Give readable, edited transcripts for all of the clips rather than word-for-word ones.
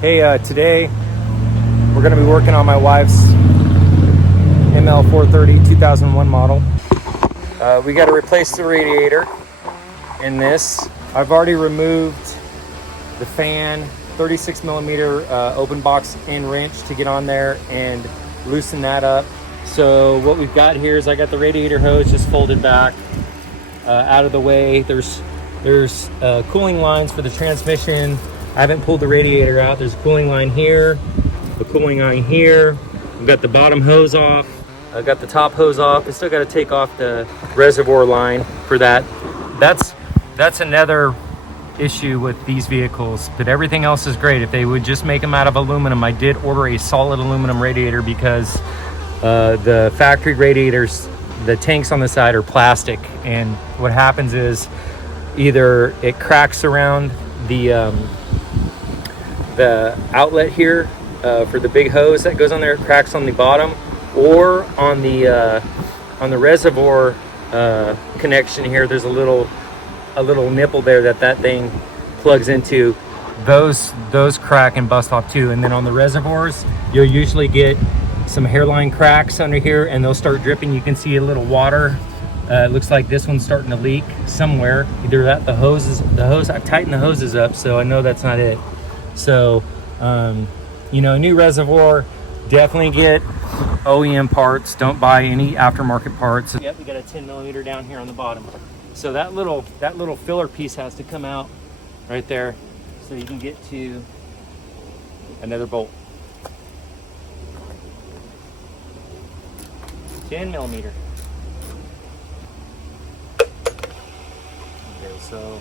Hey, today we're going to be working on my wife's ML430 2001 model. We got to replace the radiator in this. I've already removed the fan, 36 millimeter open box and wrench to get on there and loosen that up. So what we've got here is I got the radiator hose just folded back out of the way. There's cooling lines for the transmission. I haven't pulled the radiator out. There's a cooling line here, a cooling line here. We've got the bottom hose off. I've got the top hose off. I still got to take off the reservoir line for that. That's another issue with these vehicles, but everything else is great. If they would just make them out of aluminum. I did order a solid aluminum radiator because the factory radiators, the tanks on the side are plastic, and what happens is either it cracks around the outlet here for the big hose that goes on there, it cracks on the bottom, or on the reservoir connection here, there's a little nipple there that thing plugs into. Those crack and bust off too. And then on the reservoirs, you'll usually get some hairline cracks under here, and they'll start dripping. You can see a little water. It looks like this one's starting to leak somewhere. Either that, the hose. I've tightened the hoses up, so I know that's not it. So, you know, a new reservoir, definitely get OEM parts. Don't buy any aftermarket parts. Yep, we got a 10 millimeter down here on the bottom. So that little filler piece has to come out right there, so you can get to another bolt. 10 millimeter. Okay, so,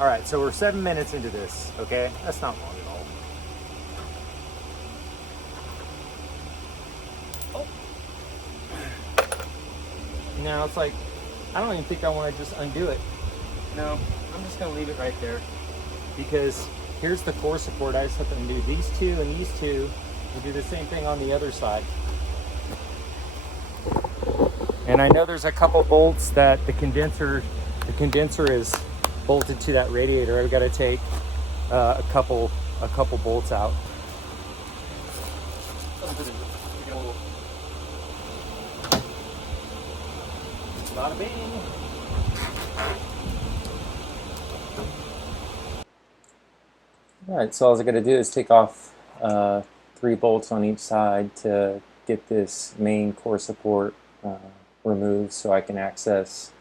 all right, so we're 7 minutes into this, okay? That's not long at all. Oh. Now it's like, I don't even think I want to just undo it. No, I'm just going to leave it right there, because here's the core support. I just have to undo these two and these two. We'll do the same thing on the other side. And I know there's a couple bolts that the condenser is bolted to that radiator. I've got to take a couple bolts out. Bada bing. All right, so all I got to do is take off 3 bolts on each side to get this main core support removed, so I can access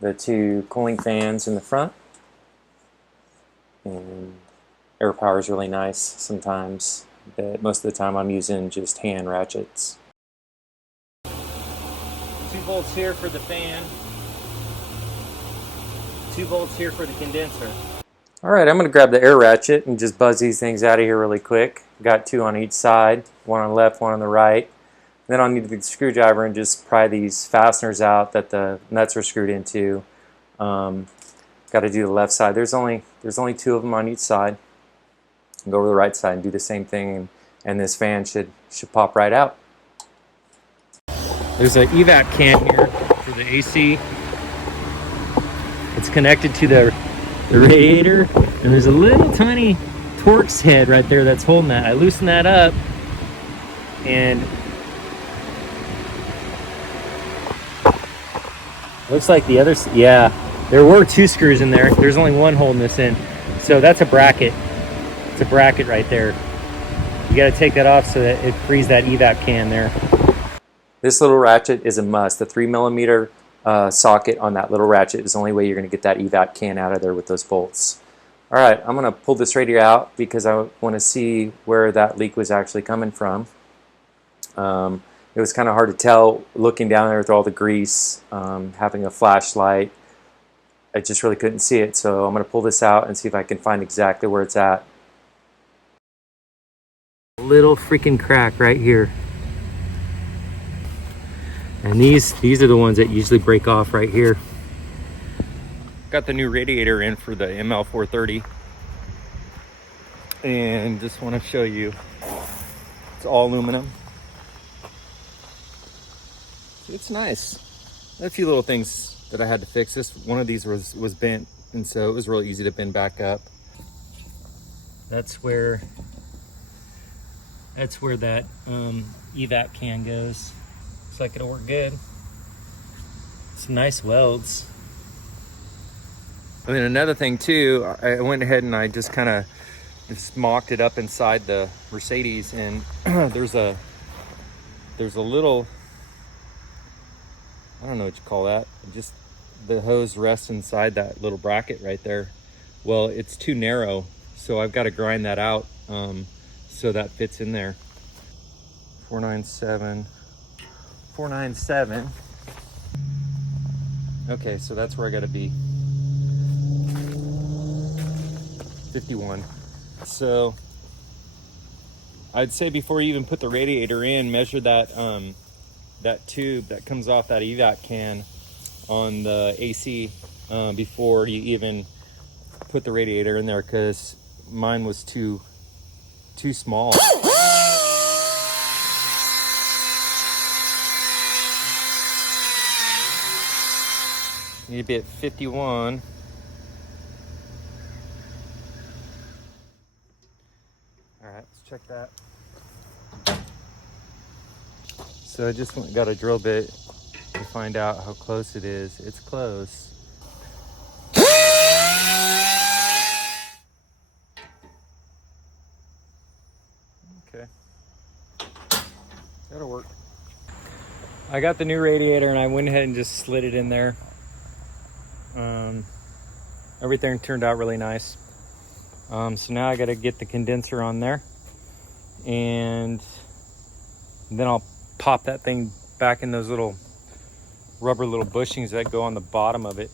the 2 cooling fans in the front. And air power is really nice sometimes, but most of the time I'm using just hand ratchets. 2 bolts here for the fan, 2 bolts here for the condenser. All right, I'm going to grab the air ratchet and just buzz these things out of here really quick. Got 2 on each side, one on the left, one on the right. Then I'll need the screwdriver and just pry these fasteners out that the nuts are screwed into. Got to do the left side. There's only 2 of them on each side. Go over to the right side and do the same thing, and this fan should pop right out. There's an evap can here for the AC. It's connected to the radiator, and there's a little tiny Torx head right there that's holding that. I loosened that up, and looks like the other, yeah, there were 2 screws in there. There's only 1 holding this in. So that's a bracket. It's a bracket right there. You got to take that off so that it frees that evap can there. This little ratchet is a must. The 3 millimeter socket on that little ratchet is the only way you're going to get that evap can out of there with those bolts. All right, I'm going to pull this radiator out because I want to see where that leak was actually coming from. It was kind of hard to tell looking down there with all the grease, having a flashlight. I just really couldn't see it, so I'm going to pull this out and see if I can find exactly where it's at. Little freaking crack right here. And these are the ones that usually break off right here. Got the new radiator in for the ML430. And just want to show you, it's all aluminum. It's nice. A few little things that I had to fix. One of these was bent, and so it was really easy to bend back up. That's where That's where that evac can goes. Looks like it'll work good. Some nice welds. And then another thing too, I went ahead and I just kind of just mocked it up inside the Mercedes, and there's a little, I don't know what you call that, just the hose rests inside that little bracket right there. Well, it's too narrow, so I've got to grind that out so that fits in there. 497. Okay, so that's where I got to be. 51. So I'd say before you even put the radiator in, measure that that tube that comes off that evac can on the AC before you even put the radiator in there, because mine was too small. Need to be at 51. All right, let's check that. So I just got a drill bit to find out how close it is. It's close. Okay, that'll work. I got the new radiator and I went ahead and just slid it in there. Everything turned out really nice. So now I got to get the condenser on there, and then I'll pop that thing back in those little rubber little bushings that go on the bottom of it.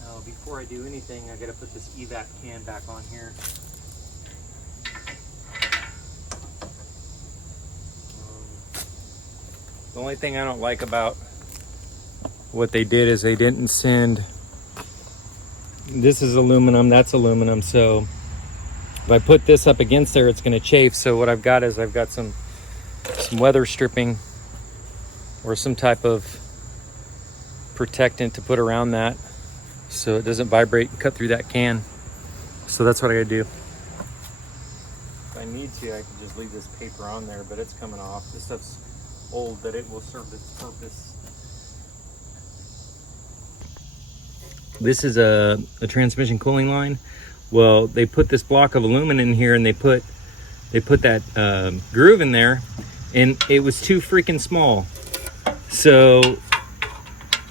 Now, before I do anything, I got to put this evac can back on here. The only thing I don't like about what they did is they didn't send, this is aluminum, that's aluminum, so if I put this up against there, it's going to chafe. So what I've got is I've got some weather stripping or some type of protectant to put around that so it doesn't vibrate and cut through that can. So that's what I gotta do. If I need to, I can just leave this paper on there, but it's coming off. This stuff's old, but it will serve its purpose. This is a transmission cooling line. Well, they put this block of aluminum in here, and they put that groove in there, and it was too freaking small. So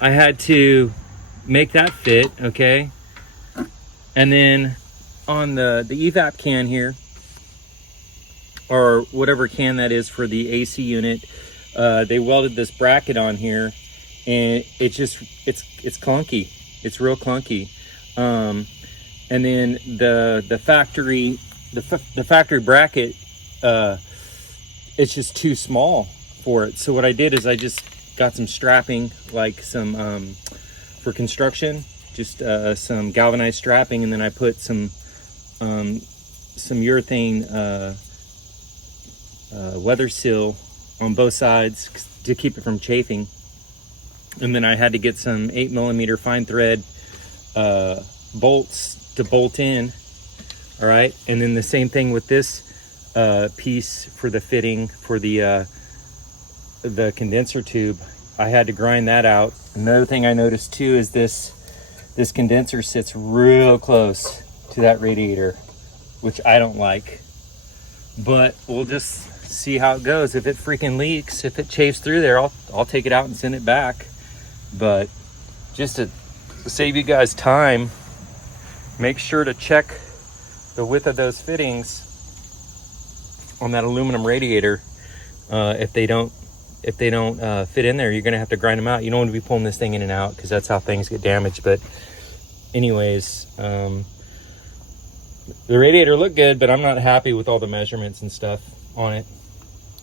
I had to make that fit, okay? And then on the evap can here, or whatever can that is for the AC unit, they welded this bracket on here, and it's clunky. It's real clunky. And then the factory bracket, it's just too small for it. So what I did is I just got some strapping, like some for construction, just some galvanized strapping, and then I put some urethane weather seal on both sides to keep it from chafing. And then I had to get some 8mm fine thread bolts to bolt in. All right, and then the same thing with this piece for the fitting for the condenser tube. I had to grind that out. Another thing I noticed too is this condenser sits real close to that radiator, which I don't like. But we'll just see how it goes. If it freaking leaks, if it chafes through there, I'll take it out and send it back. But just to save you guys time, make sure to check the width of those fittings on that aluminum radiator. If they don't fit in there, you're gonna have to grind them out. You don't want to be pulling this thing in and out, because that's how things get damaged. But anyways, the radiator looked good, but I'm not happy with all the measurements and stuff on it.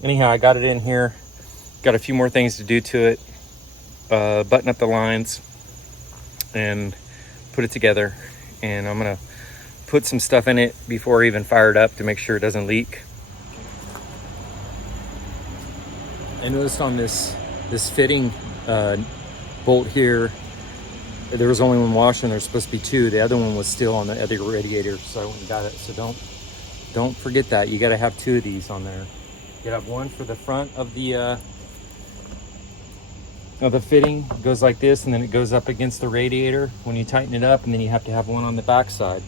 Anyhow, I got it in here, got a few more things to do to it, button up the lines and put it together, and I'm gonna put some stuff in it before I even fire it up to make sure it doesn't leak. I noticed on this fitting bolt here, there was only one washer and there's supposed to be two. The other one was still on the other radiator, so I went and got it. So Don't forget that. You got to have 2 of these on there. You have one for the front of the fitting. It goes like this, and then it goes up against the radiator when you tighten it up, and then you have to have one on the back side.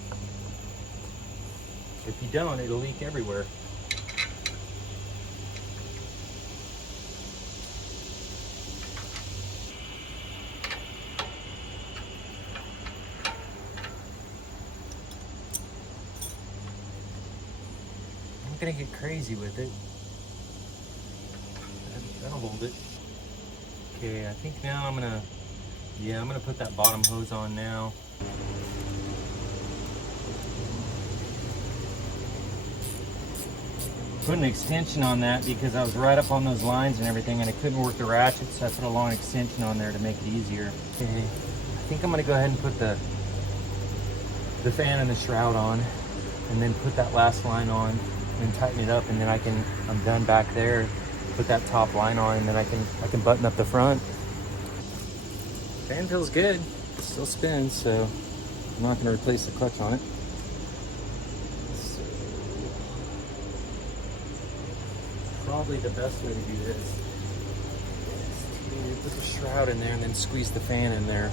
If you don't, it'll leak everywhere. I'm not gonna get crazy with it. That'll hold it. Okay, I think now I'm gonna put that bottom hose on now. Put an extension on that because I was right up on those lines and everything, and I couldn't work the ratchet, so I put a long extension on there to make it easier. Okay, I think I'm gonna go ahead and put the fan and the shroud on, and then put that last line on and tighten it up, and then I'm done back there. Put that top line on, and then I can button up the front. Fan feels good. It still spins, so I'm not gonna replace the clutch on it. Probably the best way to do this is to put the shroud in there and then squeeze the fan in there.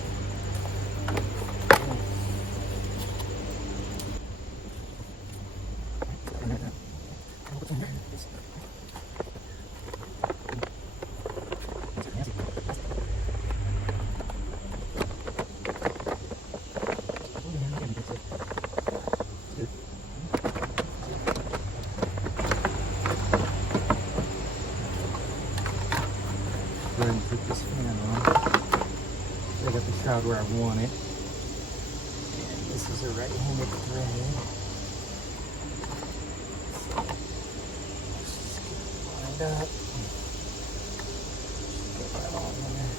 Go ahead and put this fan on. I got the shroud where I want it. And this is a right-handed thread. Just get it lined up. Put that on there.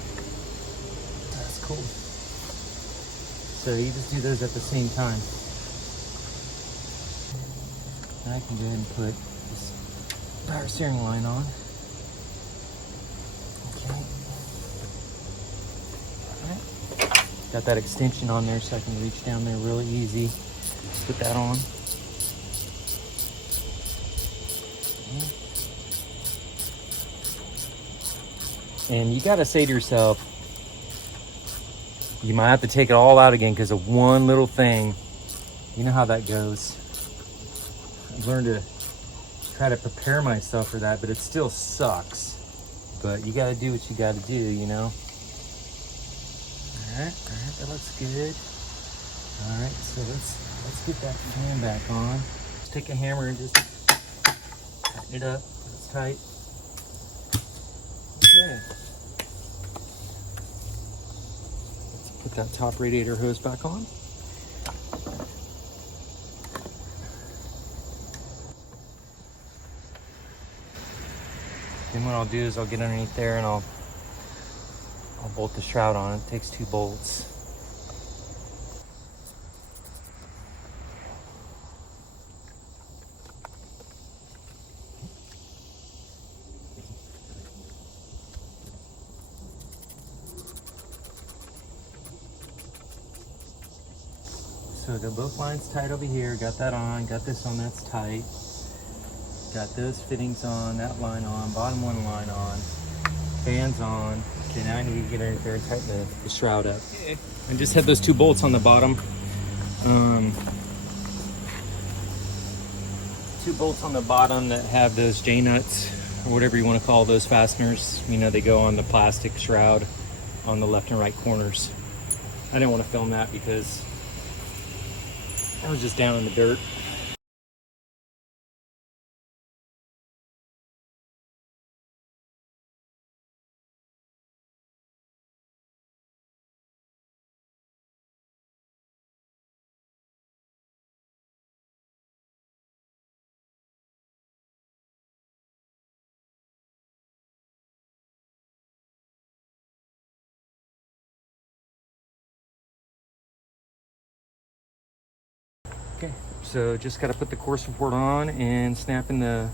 That's cool. So you just do those at the same time. And I can go ahead and put this power steering line on. Got that extension on there so I can reach down there really easy. Just put that on. And you gotta say to yourself, you might have to take it all out again because of one little thing. You know how that goes. I've learned to try to prepare myself for that, but it still sucks. But you gotta do what you gotta do, you know? All right, that looks good. All right, so let's get that fan back on. Just take a hammer and just tighten it up. It's tight. Okay. Let's put that top radiator hose back on. Then what I'll do is I'll get underneath there and I'll bolt the shroud on. It takes 2 bolts. So I got both lines tight over here. Got that on. Got this on. That's tight. Got those fittings on. That line on. Bottom one line on. Fans on. Okay, now I need to get in there and tighten the shroud up. Okay. I just had those 2 bolts on the bottom. 2 bolts on the bottom that have those J-nuts, or whatever you want to call those fasteners. You know, they go on the plastic shroud on the left and right corners. I didn't want to film that because I was just down in the dirt. Okay, so just got to put the core support on and snap in the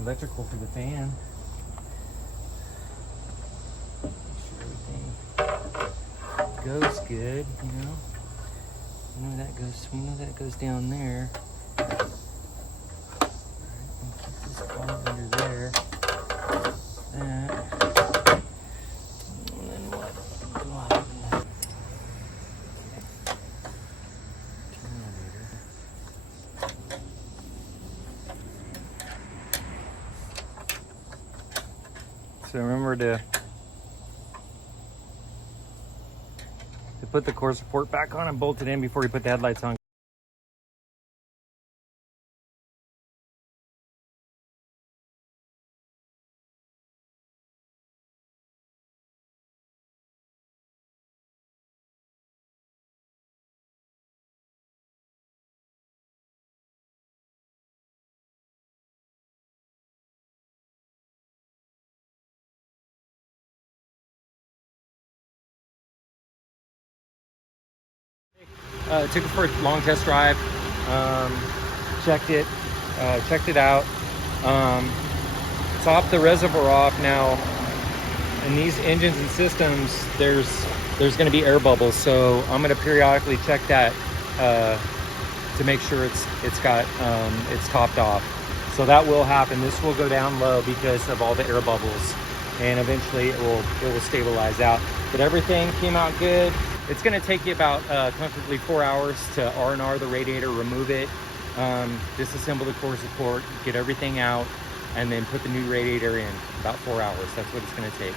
electrical for the fan. Make sure everything goes good, you know. We know that goes down there. This is going under there. And then what? So remember to put the core support back on and bolt it in before you put the headlights on. Took it for a long test drive, checked it out, topped the reservoir off. Now in these engines and systems there's going to be air bubbles, so I'm going to periodically check that to make sure it's topped off. So that will happen. This will go down low because of all the air bubbles, and eventually it will stabilize out. But everything came out good. It's going to take you about comfortably 4 hours to R&R the radiator, remove it, disassemble the core support, get everything out, and then put the new radiator in. About 4 hours. That's what it's going to take.